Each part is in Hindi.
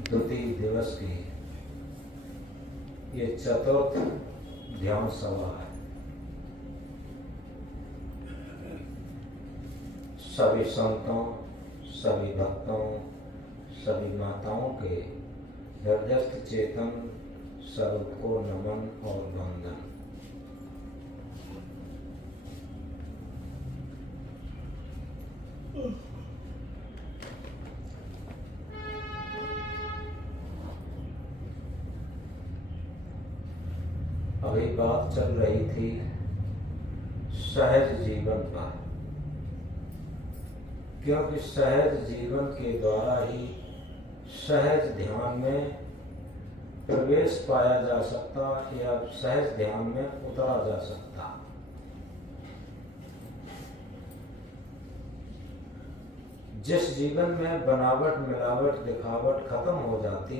द्वितीय दिवस की ये चतुर्थ ध्यान सभा है। सभी संतों, सभी भक्तों, सभी माताओं के हृदयस्थ चेतन स्वरूप को नमन और वंदन। अभी बात चल रही थी सहज जीवन पर, क्योंकि सहज जीवन के द्वारा ही सहज ध्यान में प्रवेश पाया जा सकता या सहज ध्यान में उतरा जा सकता। जिस जीवन में बनावट, मिलावट, दिखावट खत्म हो जाती,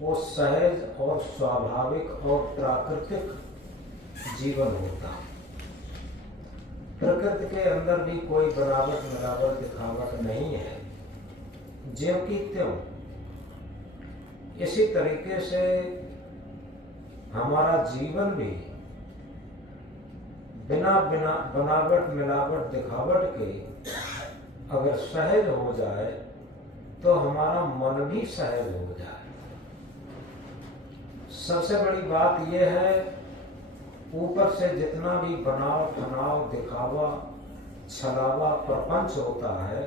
वो सहज और स्वाभाविक और प्राकृतिक जीवन होता। प्रकृति के अंदर भी कोई बनावट, मिलावट, दिखावट नहीं है, ज्यों की त्यों। इसी तरीके से हमारा जीवन भी बिना बनावट, मिलावट, दिखावट के अगर सहज हो जाए तो हमारा मन भी सहज हो जाए। सबसे बड़ी बात यह है, ऊपर से जितना भी बनाव, ठनाव, दिखावा, छलावा, प्रपंच होता है,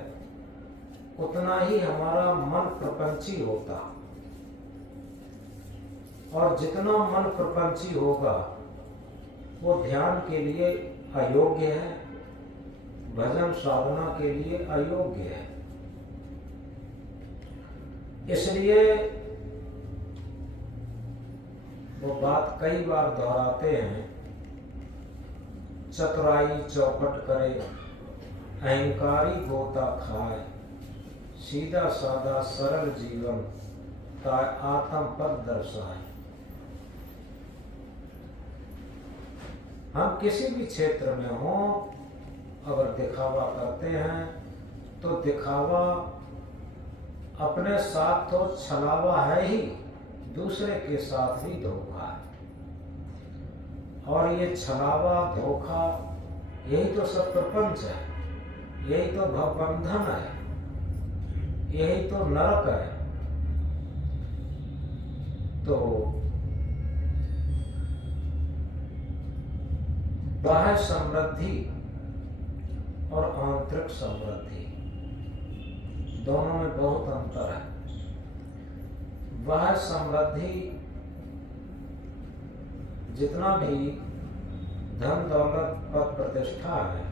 उतना ही हमारा मन प्रपंची होता। और जितना मन प्रपंची होगा वो ध्यान के लिए अयोग्य है, भजन साधना के लिए अयोग्य है। इसलिए वो बात कई बार दोहराते हैं, चतुराई चौपट करे, अहंकारी गोता खाए, सीधा साधा सरल जीवन ताय आत्म पद दर्शाए। हम किसी भी क्षेत्र में हो, अगर दिखावा करते हैं तो दिखावा अपने साथ तो छलावा है ही, दूसरे के साथ भी धोखा है। और ये छलावा, धोखा, यही तो सब प्रपंच है, यही तो भवबंधन है, यही तो नरक है। तो बाह्य समृद्धि और आंतरिक समृद्धि दोनों में बहुत अंतर है। बाह्य समृद्धि जितना भी धन, दौलत, पद, प्रतिष्ठा है,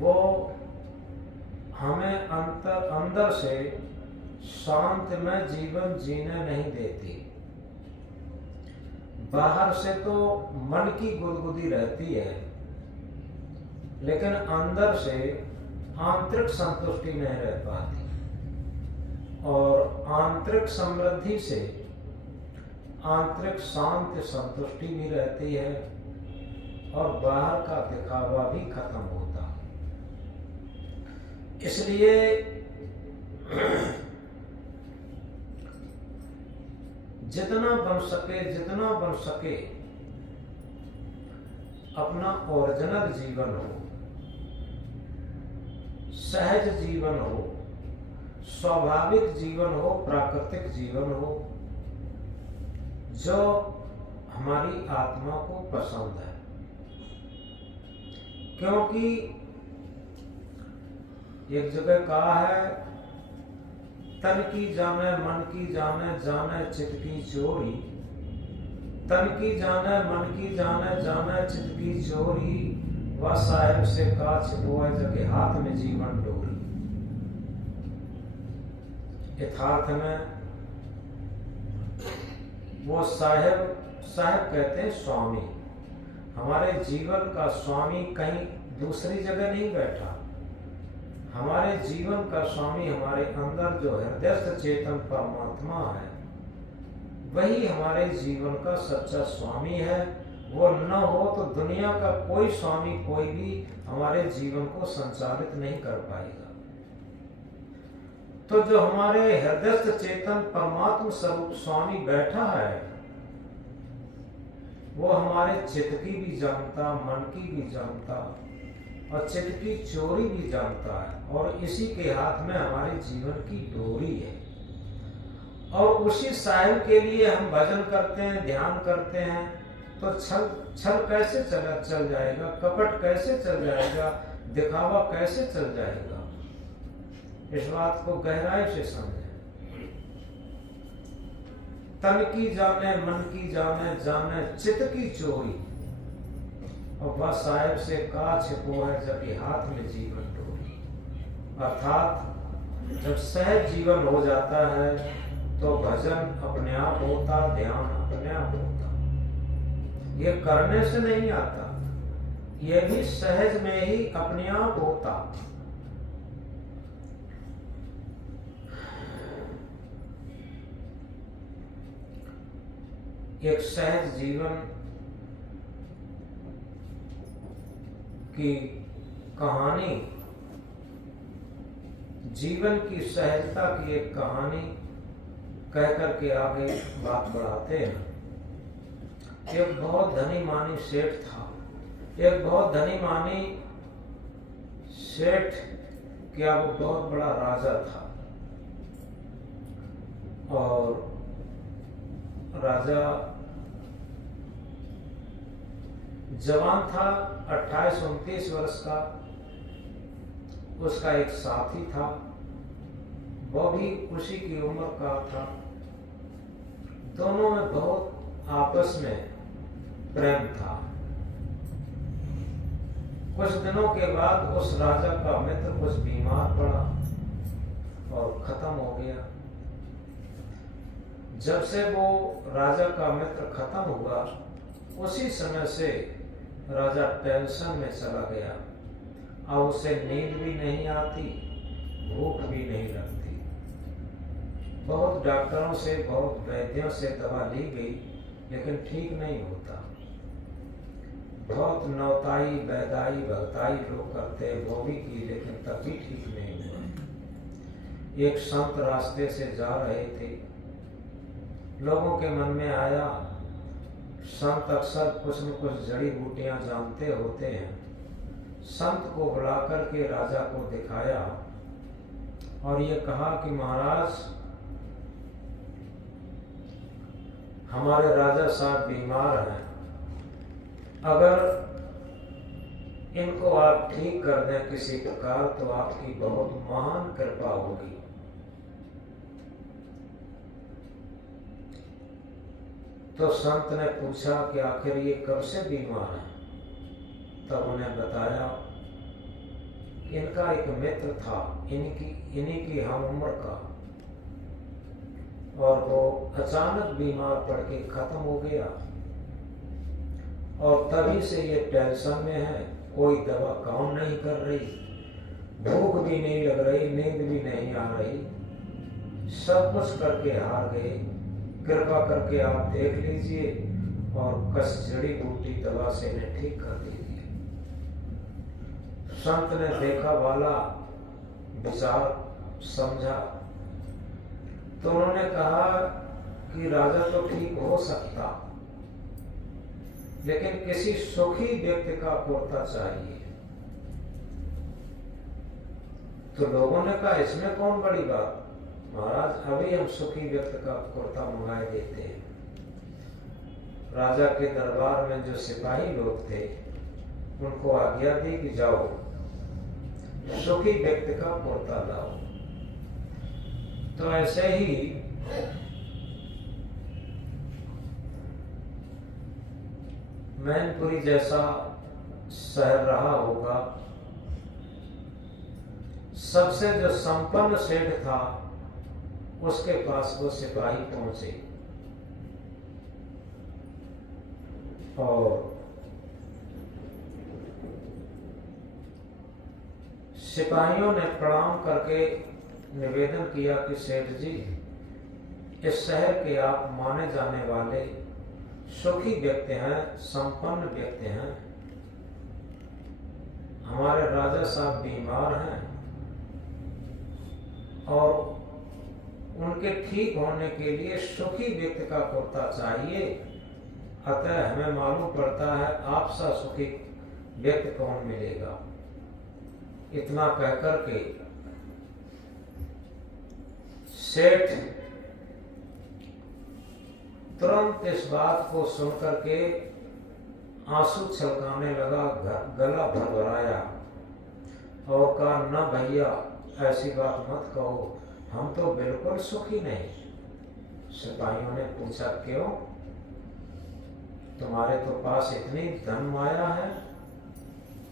वो हमें अंदर से शांतमय जीवन जीने नहीं देती। बाहर से तो मन की गुदगुदी रहती है, लेकिन अंदर से आंतरिक संतुष्टि नहीं रह पाती। और आंतरिक समृद्धि से आंतरिक शांति संतुष्टि भी रहती है और बाहर का दिखावा भी खत्म होता। इसलिए जितना बन सके अपना ओरिजिनल जीवन हो, सहज जीवन हो, स्वाभाविक जीवन हो, प्राकृतिक जीवन हो, जो हमारी आत्मा को पसंद है। क्योंकि एक जगह कहा है, तन की जाने, मन की जाने, जाने चित्त की चोरी। तन की जाने, मन की जाने, जाने चित्त की चोरी। वह साहिब से काछ बोए जगे हाथ में जीवन डोरी। यथार्थ में वो साहिब कहते हैं स्वामी। हमारे जीवन का स्वामी कहीं दूसरी जगह नहीं बैठा। हमारे जीवन का स्वामी हमारे अंदर जो हृदयस्थ चेतन परमात्मा है, वही हमारे जीवन का सच्चा स्वामी है। वो न हो तो दुनिया का कोई स्वामी, कोई भी हमारे जीवन को संचालित नहीं कर पाएगा। तो जो हमारे हृदयस्थ चेतन परमात्म स्वरूप स्वामी बैठा है, वो हमारे चित्त की भी जानता, मन की भी जानता और चित्त की चोरी भी जानता है, और इसी के हाथ में हमारे जीवन की डोरी है। और उसी साहिब के लिए हम भजन करते हैं, ध्यान करते हैं, तो छल कैसे चल जाएगा, कपट कैसे चल जाएगा, दिखावा कैसे चल जाएगा। इस बात को गहराई से समझें। तन की जाने, मन की जाने, जाने चित्त की चोरी, और बस साहिब से का छिपो है जब ये हाथ में जीवन डोरी। अर्थात जब सहज जीवन हो जाता है तो भजन अपने आप होता, ध्यान अपने आप होता। ये करने से नहीं आता, ये भी सहज में ही अपने आप होता। एक सहज जीवन की कहानी, जीवन की सहजता की एक कहानी कह करके आगे बात बढ़ाते हैं। एक बहुत धनी मानी सेठ था। एक बहुत धनी मानी सेठ, क्या वो बहुत बड़ा राजा था, और राजा जवान था, 28-29 वर्ष का। उसका एक साथी था, वो भी उसी की उम्र का था। दोनों में बहुत आपस में प्रेम था। कुछ दिनों के बाद उस राजा का मित्र कुछ बीमार पड़ा और खत्म हो गया। जब से वो राजा का मित्र खत्म हुआ, उसी समय से राजा टेंशन में चला गया, और उसे नींद भी नहीं आती, भूख भी नहीं लगती। बहुत डॉक्टरों से, बहुत वैद्यों से दवा ली गई, लेकिन ठीक नहीं होता। बहुत नौताई, वैदाई, भक्ताई लोग करते, वो भी की, लेकिन तब भी ठीक नहीं हुआ। एक संत रास्ते से जा रहे थे, लोगों के मन में आया, संत अक्सर कुछ न कुछ जड़ी बूटियां जानते होते हैं। संत को बुलाकर के राजा को दिखाया और ये कहा कि महाराज, हमारे राजा साहब बीमार हैं, अगर इनको आप ठीक कर दें किसी प्रकार तो आपकी बहुत महान कृपा होगी। तो संत ने पूछा कि आखिर ये कब से बीमार हैं? तब उन्हें बताया इनका एक मित्र था, इन्हीं की हम उम्र का, और वो अचानक बीमार पड़ के खत्म हो गया, और तभी से ये टेंशन में है। कोई दवा काम नहीं कर रही, भूख भी नहीं लग रही, नींद भी नहीं आ रही, सब कुछ करके हार गए। कृपा करके आप देख लीजिए और कस जड़ी बूटी दवा से इन्हें ठीक कर दीजिए। संत ने देखा, वाला विचार समझा, तो उन्होंने कहा कि राजा तो ठीक हो सकता, लेकिन किसी सुखी व्यक्ति का कुर्ता चाहिए। तो लोगों ने कहा इसमें कौन बड़ी बात महाराज, अभी हम सुखी व्यक्ति का कुर्ता मंगाए देते हैं। राजा के दरबार में जो सिपाही लोग थे, उनको आज्ञा दी कि जाओ सुखी व्यक्ति का कुर्ता लाओ। तो ऐसे ही मैनपुरी जैसा शहर रहा होगा, सबसे जो संपन्न सेठ था, उसके पास वो सिपाही पहुंचे और सिपाहियों ने प्रणाम करके निवेदन किया कि सेठ जी, इस शहर के आप माने जाने वाले सुखी व्यक्ति हैं, संपन्न व्यक्ति हैं। हमारे राजा साहब बीमार हैं और उनके ठीक होने के लिए सुखी व्यक्ति का कुर्ता चाहिए। अतः हमें मालूम पड़ता है आप सा सुखी व्यक्ति कौन मिलेगा। इतना कहकर के सेठ तुरंत इस बात को सुनकर के आंसू छलकाने लगा, गला भरभराया और कहा, न भैया ऐसी बात मत कहो, हम तो बिल्कुल सुखी नहीं। सिपाहियों ने पूछा, क्यों? तुम्हारे तो पास इतनी धन माया है।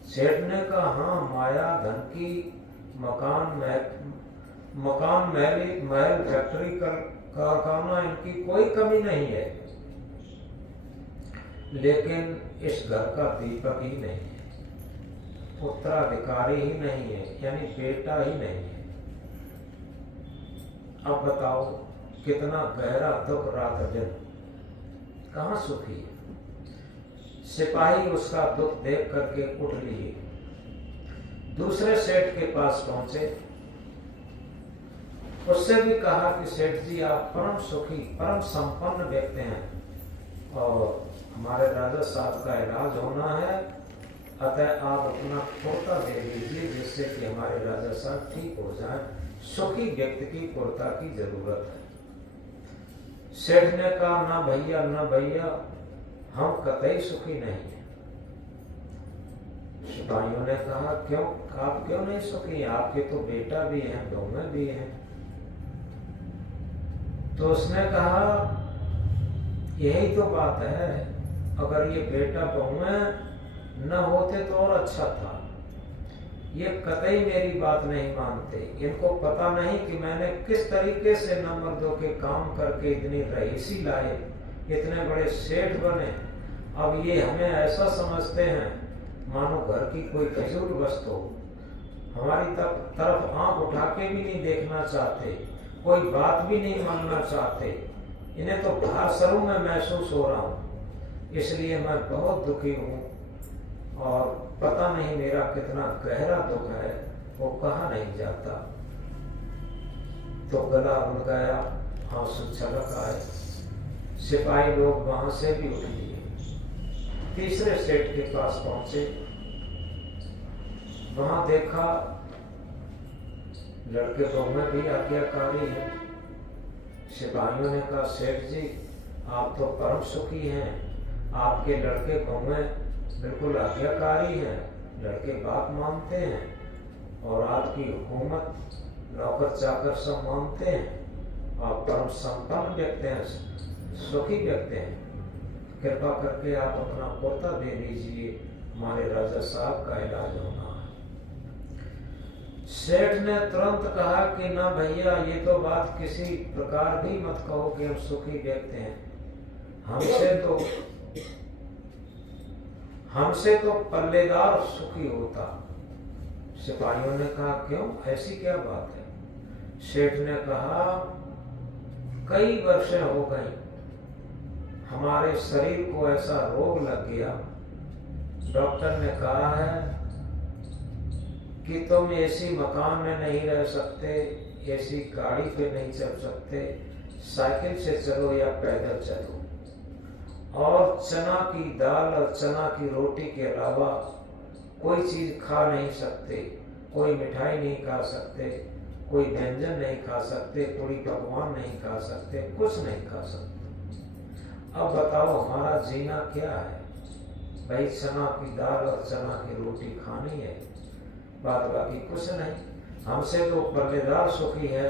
सेठ ने कहा, हाँ, माया धन की मकान महल फैक्ट्री कारखाना इनकी कोई कमी नहीं है, लेकिन इस घर का दीपक ही नहीं है, उत्तराधिकारी ही नहीं है, यानी बेटा ही नहीं है। अब बताओ कितना गहरा दुख रात दिन, कहाँ सुखी है। सिपाही उसका दुख देख करके उठ लिए, दूसरे सेठ के पास पहुंचे, उससे भी कहा कि सेठ जी आप परम सुखी परम संपन्न व्यक्ति हैं और हमारे राजा साहब का इलाज होना है, अतः आप अपना कुर्ता दे दीजिए जिससे कि हमारे राजा साहब ठीक हो जाए। सुखी व्यक्ति की कुर्ता की जरूरत है। सेठ ने कहा, ना भैया ना भैया, हम कतई सुखी नहीं हैं। सिपाहियों ने कहा, क्यों? आप क्यों नहीं सुखी? आपके तो बेटा भी हैं, बहुएं भी हैं। तो उसने कहा, यही तो बात है, अगर ये बेटा बहुएं न होते तो और अच्छा था। ये कतई मेरी बात नहीं मानते, इनको पता नहीं कि मैंने किस तरीके से न मर्दों के काम करके इतनी रईसी लाए, इतने बड़े सेठ बने। अब ये हमें ऐसा समझते हैं मानो घर की कोई फिजूल वस्तु हो, हमारी तरफ आंख उठा के भी नहीं देखना चाहते, कोई बात भी नहीं मानना चाहते। इन्हें तो भासरू में महसूस हो रहा हूँ, इसलिए मैं बहुत दुखी हूँ और पता नहीं मेरा कितना गहरा दुख है, वो कहा नहीं जाता। तो गला रुल गया, आंसू छलक आए। सिपाही लोग वहां से भी उठ लिए, तीसरे सेठ के पास पहुंचे, वहां देखा लड़के बहुएं भी आज्ञाकारी हैं। सिपाहियों ने कहा, सेठ जी आप तो परम सुखी हैं, आपके लड़के बहुएं बिल्कुल आज्ञाकारी हैं, लड़के बात मानते हैं और आपकी हुकूमत नौकर चाकर सब मानते हैं। आप परम संपन्न व्यक्ति हैं, सुखी व्यक्ति हैं, कृपा करके आप अपना कुर्ता दे दीजिए, हमारे राजा साहब का इलाज होना है। सेठ ने तुरंत कहा कि ना भैया, ये तो बात किसी प्रकार भी मत कहो कि हम सुखी व्यक्ति हैं, हमसे तो पल्लेदार सुखी होता। सिपाहियों ने कहा, क्यों, ऐसी क्या बात है? सेठ ने कहा, कई वर्षें हो गई, हमारे शरीर को ऐसा रोग लग गया, डॉक्टर ने कहा है कि तुम एसी मकान में नहीं रह सकते, एसी गाड़ी पे नहीं चल सकते, साइकिल से चलो या पैदल चलो, और चना की दाल और चना की रोटी के अलावा कोई चीज खा नहीं सकते, कोई मिठाई नहीं खा सकते, कोई व्यंजन नहीं खा सकते, पूरी पकवान नहीं खा सकते, कुछ नहीं खा सकते। अब बताओ हमारा जीना क्या है? भाई चना की दाल और चना की रोटी खानी है, बाद बाकी कुछ नहीं। हमसे तो पल्लेदार सुखी है,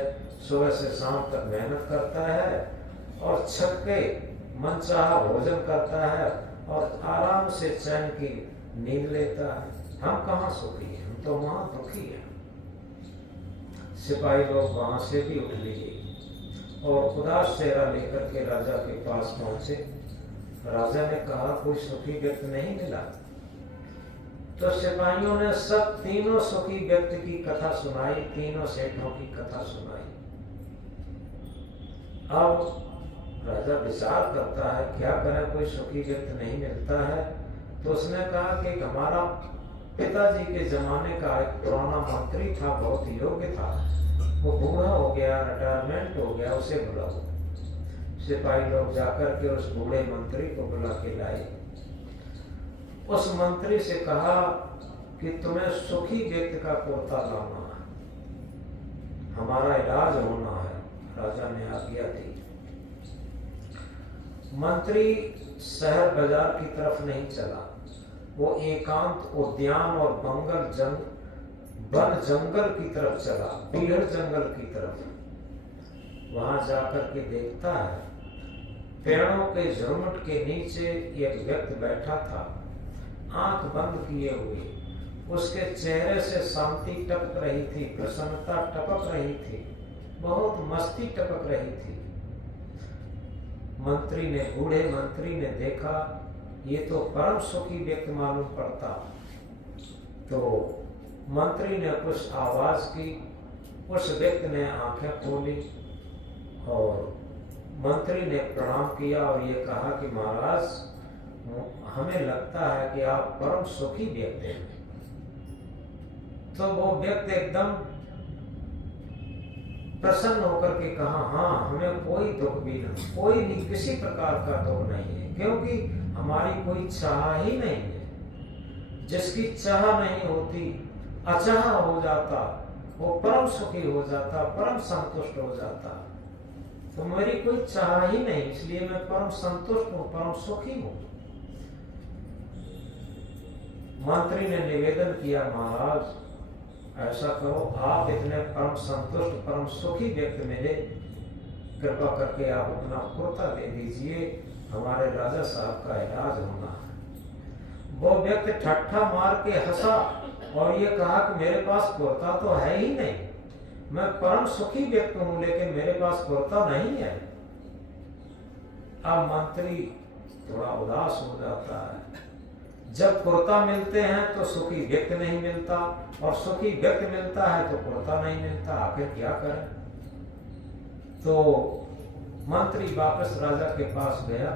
सुबह से शाम तक मेहनत करता है और छक के मनचाहा भोजन करता है और आराम से चैन की नींद लेता है। हम कहाँ सुखी हैं, हम तो वहां दुखी हैं। सिपाही लोग वहां से भी उठ लिए और उदास चेहरा लेकर के राजा के पास पहुंचे। राजा ने कहा, कोई सुखी व्यक्ति नहीं मिला? तो सिपाहियों ने सब तीनों सुखी व्यक्ति की कथा सुनाई, तीनों सेठों की कथा सुनाई। अब राजा विचार करता है क्या करें, कोई सुखी व्यक्ति नहीं मिलता है। तो उसने कहा कि हमारा पिताजी के जमाने का एक पुराना मंत्री था, बहुत योग्य था, वो बूढ़ा हो गया, रिटायरमेंट हो गया, उसे बुलाओ। सिपाही लोग जाकर के उस बूढ़े मंत्री को बुला के लाए। उस मंत्री से कहा कि तुम्हें सुखी व्यक्ति का पोता लाना है, हमारा इलाज होना है। राजा ने आज्ञा दी। मंत्री शहर बाजार की तरफ नहीं चला, वो एकांत उद्यान और वन जंगल की तरफ चला, पीहड़ जंगल की तरफ। वहां जाकर के देखता है पेड़ों के झुरमुट के नीचे एक व्यक्ति बैठा था, आंख बंद किए हुए। उसके चेहरे से शांति टपक रही थी, प्रसन्नता टपक रही थी, बहुत मस्ती टपक रही थी। बूढ़े मंत्री ने देखा ये तो परम सुखी व्यक्ति मालूम पड़ता। तो मंत्री ने कुछ आवाज की, उस व्यक्ति ने आंखें खोली और मंत्री ने प्रणाम किया और ये कहा कि महाराज, हमें लगता है कि आप परम सुखी व्यक्ति हैं। तो वो व्यक्ति एकदम प्रसन्न होकर के कहा, हाँ, हमें कोई दुख भी नहीं, कोई भी किसी प्रकार का दुख नहीं है, क्योंकि हमारी कोई चाह ही नहीं है। जिसकी चाह नहीं होती, अचाह हो जाता, वो परम सुखी हो जाता, परम संतुष्ट हो जाता। तो मेरी कोई चाह ही नहीं, इसलिए मैं परम संतुष्ट हूँ, परम सुखी हूँ। मंत्री ने निवेदन किया, महाराज ऐसा करो, आप इतने परम संतुष्ट परम सुखी व्यक्ति मिले, कृपा करके आप अपना कुर्ता दे दीजिए, हमारे राजा साहब का इलाज होना है। वो व्यक्ति ठट्ठा मार के हंसा और ये कहा कि मेरे पास कुर्ता तो है ही नहीं, मैं परम सुखी व्यक्ति हूं, लेकिन मेरे पास कुर्ता नहीं है। अब मंत्री थोड़ा उदास हो जाता है। जब कुर्ता मिलते हैं तो सुखी व्यक्ति नहीं मिलता, और सुखी व्यक्ति मिलता है तो कुर्ता नहीं मिलता, आखिर क्या करें। तो मंत्री वापस राजा के पास गया।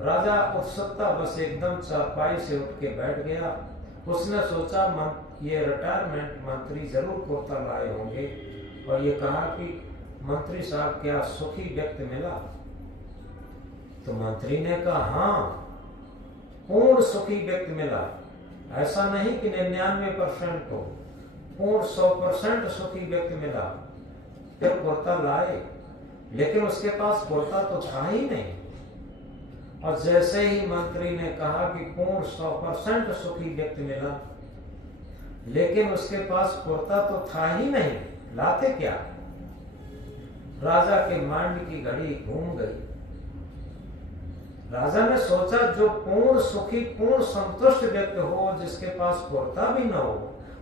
राजा उत्सुकता बस एकदम चारपाई से उठ के बैठ गया। उसने सोचा ये रिटायरमेंट मंत्री जरूर कुर्ता लाए होंगे, और ये कहा कि मंत्री साहब क्या सुखी व्यक्ति मिला। तो मंत्री ने कहा, हाँ, पूर्ण सुखी व्यक्ति मिला, ऐसा नहीं कि 99% को, पूर्ण 100% सुखी व्यक्ति मिला। फिर कुर्ता लाए, लेकिन उसके पास कुर्ता तो था ही नहीं। और जैसे ही मंत्री ने कहा कि पूर्ण 100% सुखी व्यक्ति मिला, लेकिन उसके पास कुर्ता तो था ही नहीं, लाते क्या। राजा के मांड की घड़ी घूम गई। राजा ने सोचा जो पूर्ण सुखी पूर्ण संतुष्ट व्यक्ति हो, जिसके पास कुर्ता भी न हो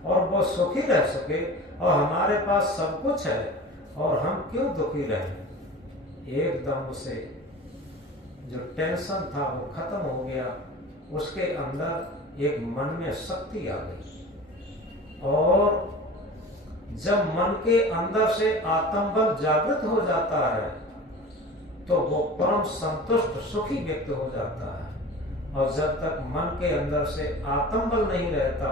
और वो सुखी रह सके, और हमारे पास सब कुछ है, और हम क्यों दुखी रहे। एकदम उसे जो टेंशन था वो खत्म हो गया। उसके अंदर एक मन में शक्ति आ गई, और जब मन के अंदर से आत्मबल जागृत हो जाता है तो वो परम संतुष्ट सुखी व्यक्ति हो जाता है। और जब तक मन के अंदर से आत्मबल नहीं रहता,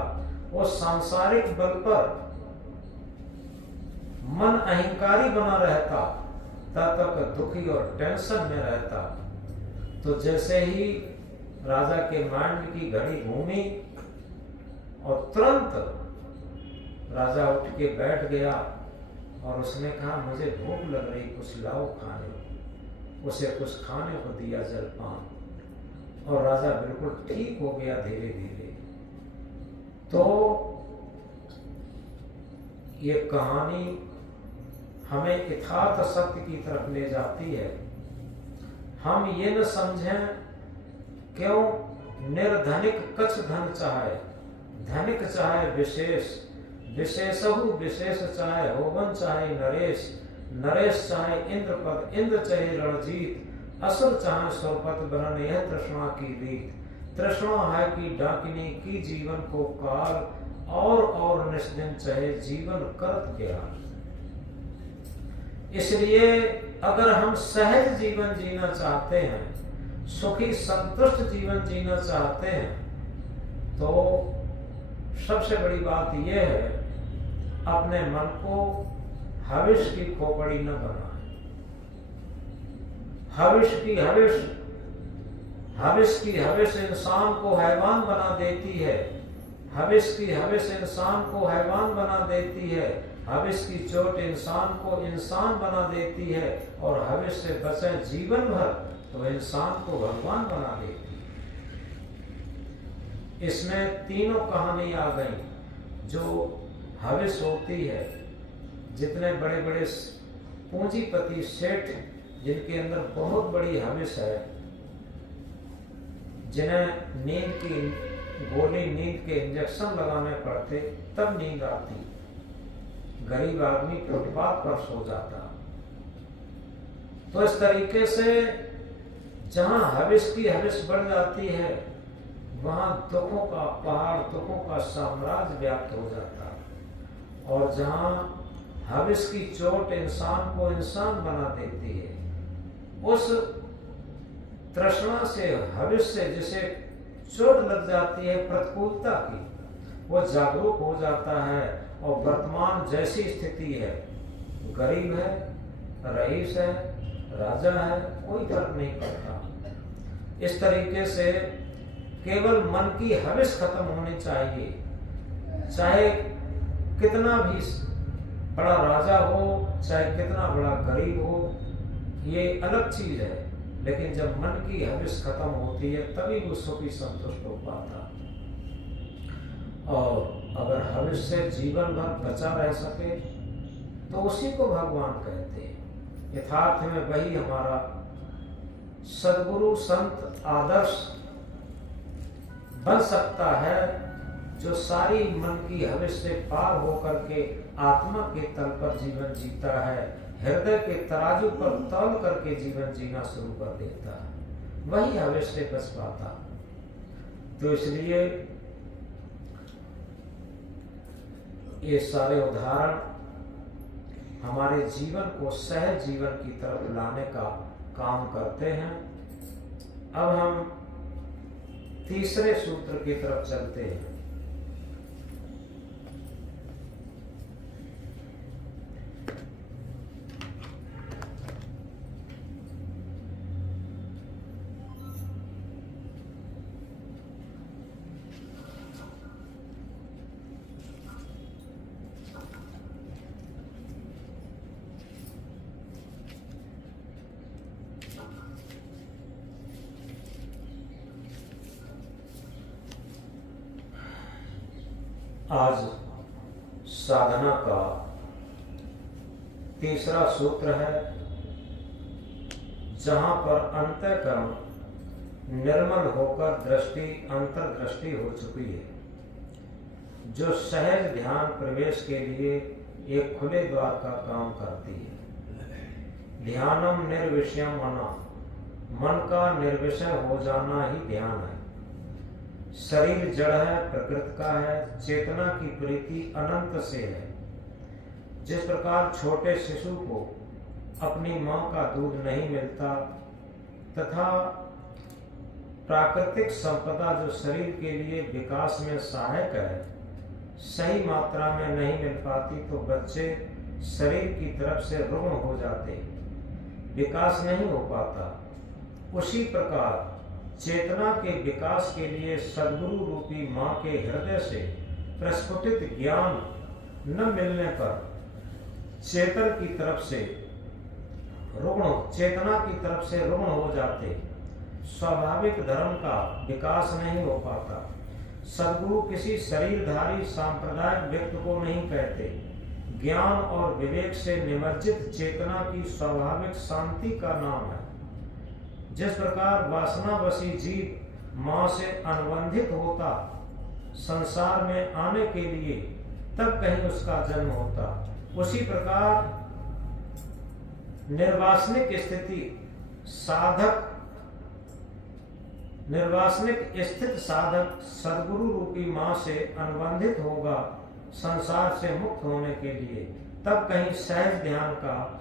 वो सांसारिक बल पर मन अहंकारी बना रहता, तब तक दुखी और टेंशन में रहता। तो जैसे ही राजा के मांड की घड़ी घूमी और तुरंत राजा उठ के बैठ गया और उसने कहा, मुझे भूख लग रही, कुछ लाओ खाने। उसे कुछ खाने को दिया, जलपान, और राजा बिल्कुल ठीक हो गया धीरे धीरे। तो ये कहानी हमें यथार्थ सत्य की तरफ ले जाती है। हम ये न समझें क्यों निर्धनिक कछ धन चाहे, धनिक चाहे विशेष, विशेषहु विशेष चाहे होवन चाहे नरेश, नरेश चाहे इंद्र पद, इंद्र चाहे रणजीत, असुर चाहे स्वपत बनन, यह तृष्णा की रीत। तृष्णा है कि डाकिनी की जीवन को काल, और निष्दिन चाहे जीवन करत प्यार। इसलिए अगर हम सहज जीवन जीना चाहते हैं, सुखी संतुष्ट जीवन जीना चाहते हैं, तो सबसे बड़ी बात यह है अपने मन को हविष की खोपड़ी न बनाए। हविष इंसान को हैवान बना देती है। हविष इंसान को हैवान बना देती है। हविष की चोट इंसान को इंसान बना देती है, और हविष से बचे जीवन भर तो इंसान को भगवान बना देती है। इसमें तीनों कहानी आ गई जो हविष होती है। जितने बड़े बड़े पूंजीपति सेठ जिनके अंदर बहुत बड़ी हविष है, जिन्हें नींद की गोली, नींद के इंजेक्शन लगाने पड़ते तब नींद आती, गरीब आदमी फुटपाथ पर सो जाता। तो इस तरीके से जहां हविष की हविष बढ़ जाती है, वहां दुखों का पहाड़, दुखों का साम्राज्य व्याप्त हो जाता। और जहां हविष की चोट इंसान को इंसान बना देती है, उस तृष्णा से, हविष से जिसे चोट लग जाती है प्रतिकूलता की, वो जागरूक हो जाता है। और वर्तमान जैसी स्थिति है, गरीब है, रईस है, राजा है, कोई फर्क नहीं पड़ता। इस तरीके से केवल मन की हविष खत्म होनी चाहिए। चाहे कितना भी बड़ा राजा हो, चाहे कितना बड़ा गरीब हो, ये अलग चीज है। लेकिन जब मन की हविष खत्म होती है, तभी वो सुखी संतुष्ट हो पाता। और अगर हविष से जीवन भर बचा रह सके तो उसी को भगवान कहते हैं। यथार्थ में वही हमारा सद्गुरु संत आदर्श बन सकता है, जो सारी मन की हविष से पार होकर के आत्मा के तल पर जीवन जीता है, हृदय के तराजू पर तौल करके जीवन जीना शुरू कर देता है, वही हविष से बच पाता। तो इसलिए ये सारे उदाहरण हमारे जीवन को सहज जीवन की तरफ लाने का काम करते हैं। अब हम तीसरे सूत्र की तरफ चलते हैं। आज साधना का तीसरा सूत्र है, जहां पर अंतःकरण निर्मल होकर दृष्टि अंतर्दृष्टि हो चुकी है, जो सहज ध्यान प्रवेश के लिए एक खुले द्वार का काम करती है। ध्यानम निर्विषयम मना, मन का निर्विषय हो जाना ही ध्यान है। शरीर जड़ है, प्रकृति का है, चेतना की प्रीति अनंत से है। जिस प्रकार छोटे शिशु को अपनी मां का दूध नहीं मिलता, तथा प्राकृतिक संपदा जो शरीर के लिए विकास में सहायक है सही मात्रा में नहीं मिल पाती, तो बच्चे शरीर की तरफ से रुग्ण हो जाते, विकास नहीं हो पाता। उसी प्रकार चेतना के विकास के लिए सद्गुरु रूपी मां के हृदय से प्रस्फुटित ज्ञान न मिलने पर चेतना की तरफ से रुग्ण हो जाते, स्वाभाविक धर्म का विकास नहीं हो पाता। सद्गुरु किसी शरीरधारी सांप्रदायिक व्यक्ति को नहीं कहते। ज्ञान और विवेक से निमज्जित चेतना की स्वाभाविक शांति का नाम है। जिस प्रकार वासनावशी जीव मां से अनुबंधित होता संसार में आने के लिए, तब कहीं उसका जन्म होता, उसी प्रकार निर्वासनिक स्थित साधक सद्गुरु रूपी मां से अनुबंधित होगा संसार से मुक्त होने के लिए, तब कहीं सहज ध्यान का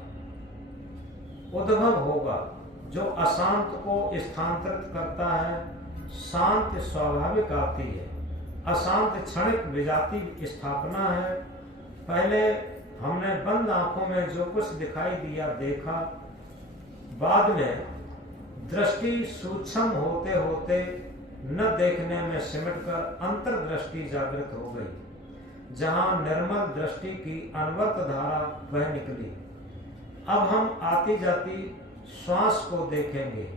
उद्भव होगा, जो अशांत को स्थानांतरित करता है। शांत स्वाभाविक आती है, अशांत क्षणिक विजाति स्थापना है। पहले हमने बंद आंखों में जो कुछ दिखाई दिया देखा, बाद में दृष्टि सूक्ष्म होते होते न देखने में सिमटकर अंतर्दृष्टि जागृत हो गई, जहां निर्मल दृष्टि की अनवरत धारा बह निकली। अब हम आती जाती श्वास को देखेंगे।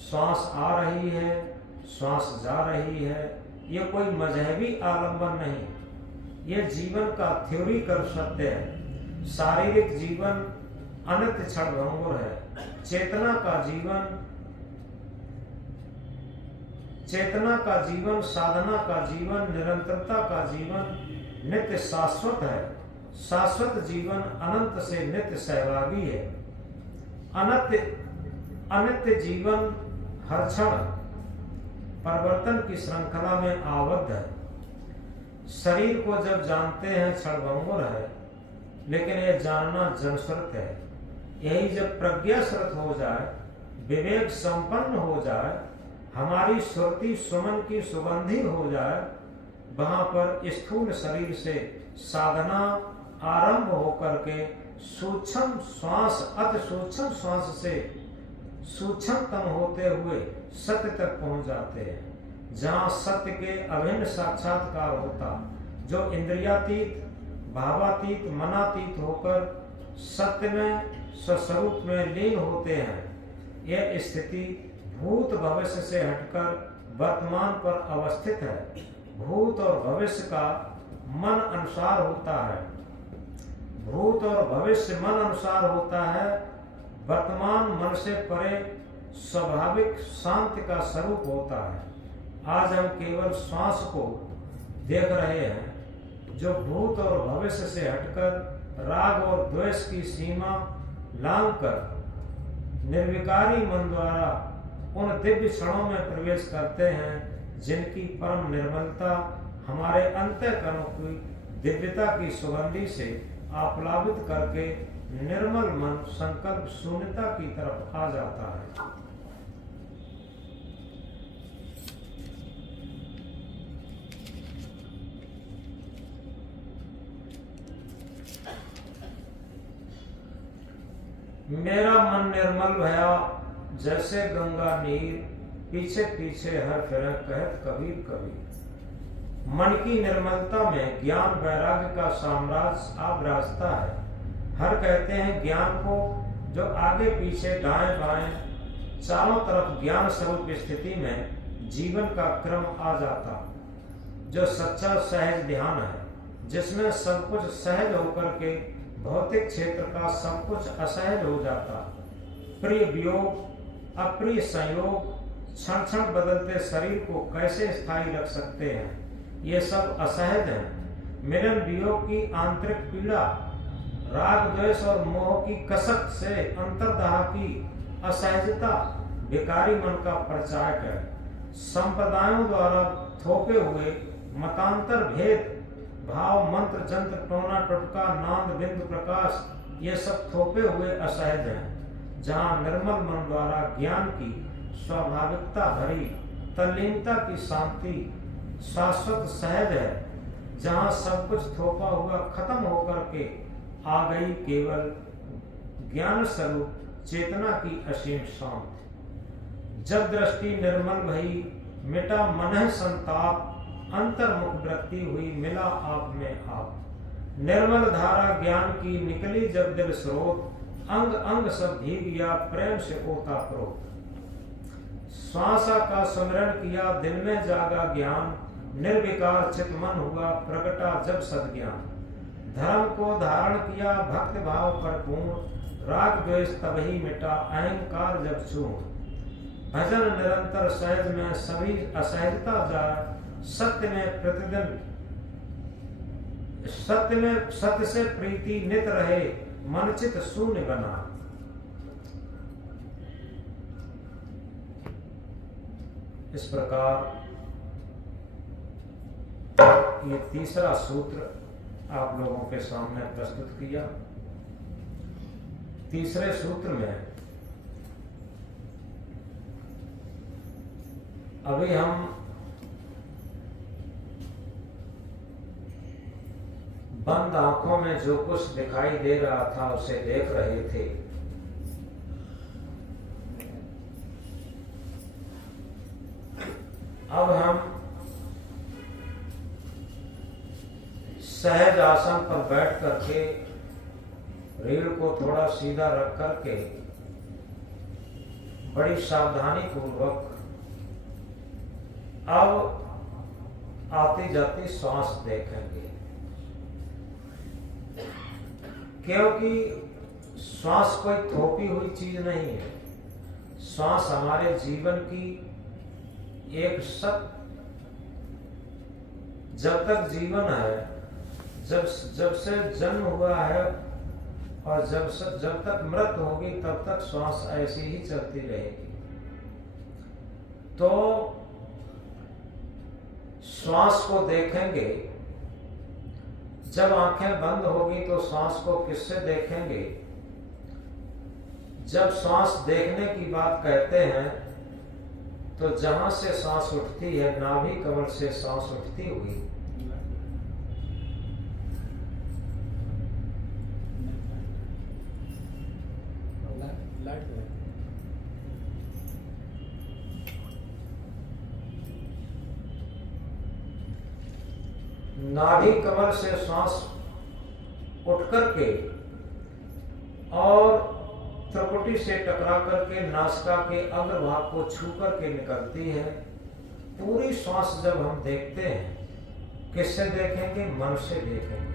श्वास आ रही है, श्वास जा रही है। ये कोई मजहबी आलंबन नहीं, ये जीवन का थ्योरिकल सत्य है। शारीरिक जीवन अनित्य क्षणभंगुर है। चेतना का जीवन, साधना का जीवन, निरंतरता का जीवन नित्य शाश्वत है। शाश्वत जीवन अनंत से नित्य सहभागी है। अनित्य जीवन हर क्षण परिवर्तन की श्रृंखला में आबद्ध है। शरीर को जब जानते हैं क्षणभंगुर है, लेकिन यह जानना जन्मश्रुत है। यही जब प्रज्ञाश्रुत हो जाए, विवेक संपन्न हो जाए, हमारी सुरति सुमन की सुगंधी हो जाए, वहां पर स्थूल शरीर से साधना आरंभ होकर के सूक्ष्म श्वास, अति सूक्ष्म श्वास से सूक्ष्मतम होते हुए सत्य तक पहुंच जाते हैं, जहां सत्य के अभिन्न साक्षात्कार होता, जो इंद्रियातीत, भावातीत, मनातीत होकर सत्य में स्वस्वरूप में लीन होते हैं। यह स्थिति भूत भविष्य से हटकर वर्तमान पर अवस्थित है। भूत और भविष्य का मन अनुसार होता है। भूत और भविष्य मन अनुसार होता है। वर्तमान मन से परे स्वाभाविक शांति का स्वरूप होता है। आज हम केवल श्वास को देख रहे हैं, जो भूत और भविष्य से हटकर राग और द्वेष की सीमा लांघकर निर्विकारी मन द्वारा उन दिव्य क्षणों में प्रवेश करते हैं, जिनकी परम निर्मलता हमारे अंतःकरण की दिव्यता की सुगंधी से आप्लावित करके निर्मल मन संकल्प शून्यता की तरफ आ जाता है। मेरा मन निर्मल भया जैसे गंगा नीर, पीछे पीछे हर फिरे कहत कबीर कबीर। मन की निर्मलता में ज्ञान वैराग्य का साम्राज्य आविराजता है। हर कहते हैं ज्ञान को, जो आगे पीछे दाएं बाएं चारों तरफ ज्ञान स्वरूप स्थिति में जीवन का क्रम आ जाता, जो सच्चा सहज ध्यान है, जिसमें सब कुछ सहज होकर के भौतिक क्षेत्र का सब कुछ असहज हो जाता। प्रिय वियोग, अप्रिय संयोग क्षण क्षण बदलते शरीर को कैसे स्थायी रख सकते हैं? ये सब असहज हैं। मिलन वियोग की आंतरिक पीड़ा, राग द्वेष और मोह की कसक से अंतर्दाह की असहजता विकारी मन का परिचायक है। संप्रदायों द्वारा थोपे हुए मतांतर भेद, भाव, मंत्र, जंत्र, टोना, टुटका, नांद, बिंदु, प्रकाश, ये सब थोपे हुए असहज हैं। जहाँ निर्मल मन द्वारा ज्ञान की स्वाभाविकता भरी तल्लीनता की शांति शाश्वत सहज है, जहाँ सब कुछ थोपा हुआ खत्म होकर के आ गई केवल ज्ञान स्वरूप चेतना की असीम शांति। जब दृष्टि निर्मल भई, मिटा मन संताप, अंतर्मुख वृत्ति हुई, मिला आप में आप। निर्मल धारा ज्ञान की निकली जब दिल स्रोत, अंग अंग सब भीग गया प्रेम से ओतप्रोत। श्वासा का स्मरण किया दिल में जागा ज्ञान, निर्विकार चित मन हुआ प्रगटा जब सद्ज्ञान। धर्म को धारण किया भक्त भाव पर पूर्ण, राग द्वेष तभी मिटा अहंकार जब चूर्ण। भजन निरंतर सहज में सभी असहजता जाए, सत्य में प्रतिदिन सत्य से प्रीति नित रहे, मन चित शून्य बना। इस प्रकार ये तीसरा सूत्र आप लोगों के सामने प्रस्तुत किया। तीसरे सूत्र में अभी हम बंद आंखों में जो कुछ दिखाई दे रहा था उसे देख रहे थे। अब हम सहज आसन पर बैठ करके रीढ़ को थोड़ा सीधा रख करके बड़ी सावधानी पूर्वक अब आती जाती श्वास देखेंगे, क्योंकि श्वास कोई थोपी हुई चीज नहीं है। श्वास हमारे जीवन की एक सत, जब तक जीवन है, जब से जन्म हुआ है और जब तक मृत्यु होगी तब तक श्वास ऐसी ही चलती रहेगी। तो श्वास को देखेंगे। जब आंखें बंद होगी तो श्वास को किससे देखेंगे? जब श्वास देखने की बात कहते हैं तो जहां से सांस उठती है, नाभि कमल से सांस उठती हुई नाभि कमल से सांस उठ करके और त्रिपुटी से टकरा करके नासिका के अग्रभाग को छू करके निकलती है। पूरी श्वास जब हम देखते हैं, किससे देखेंगे? मन से देखेंगे।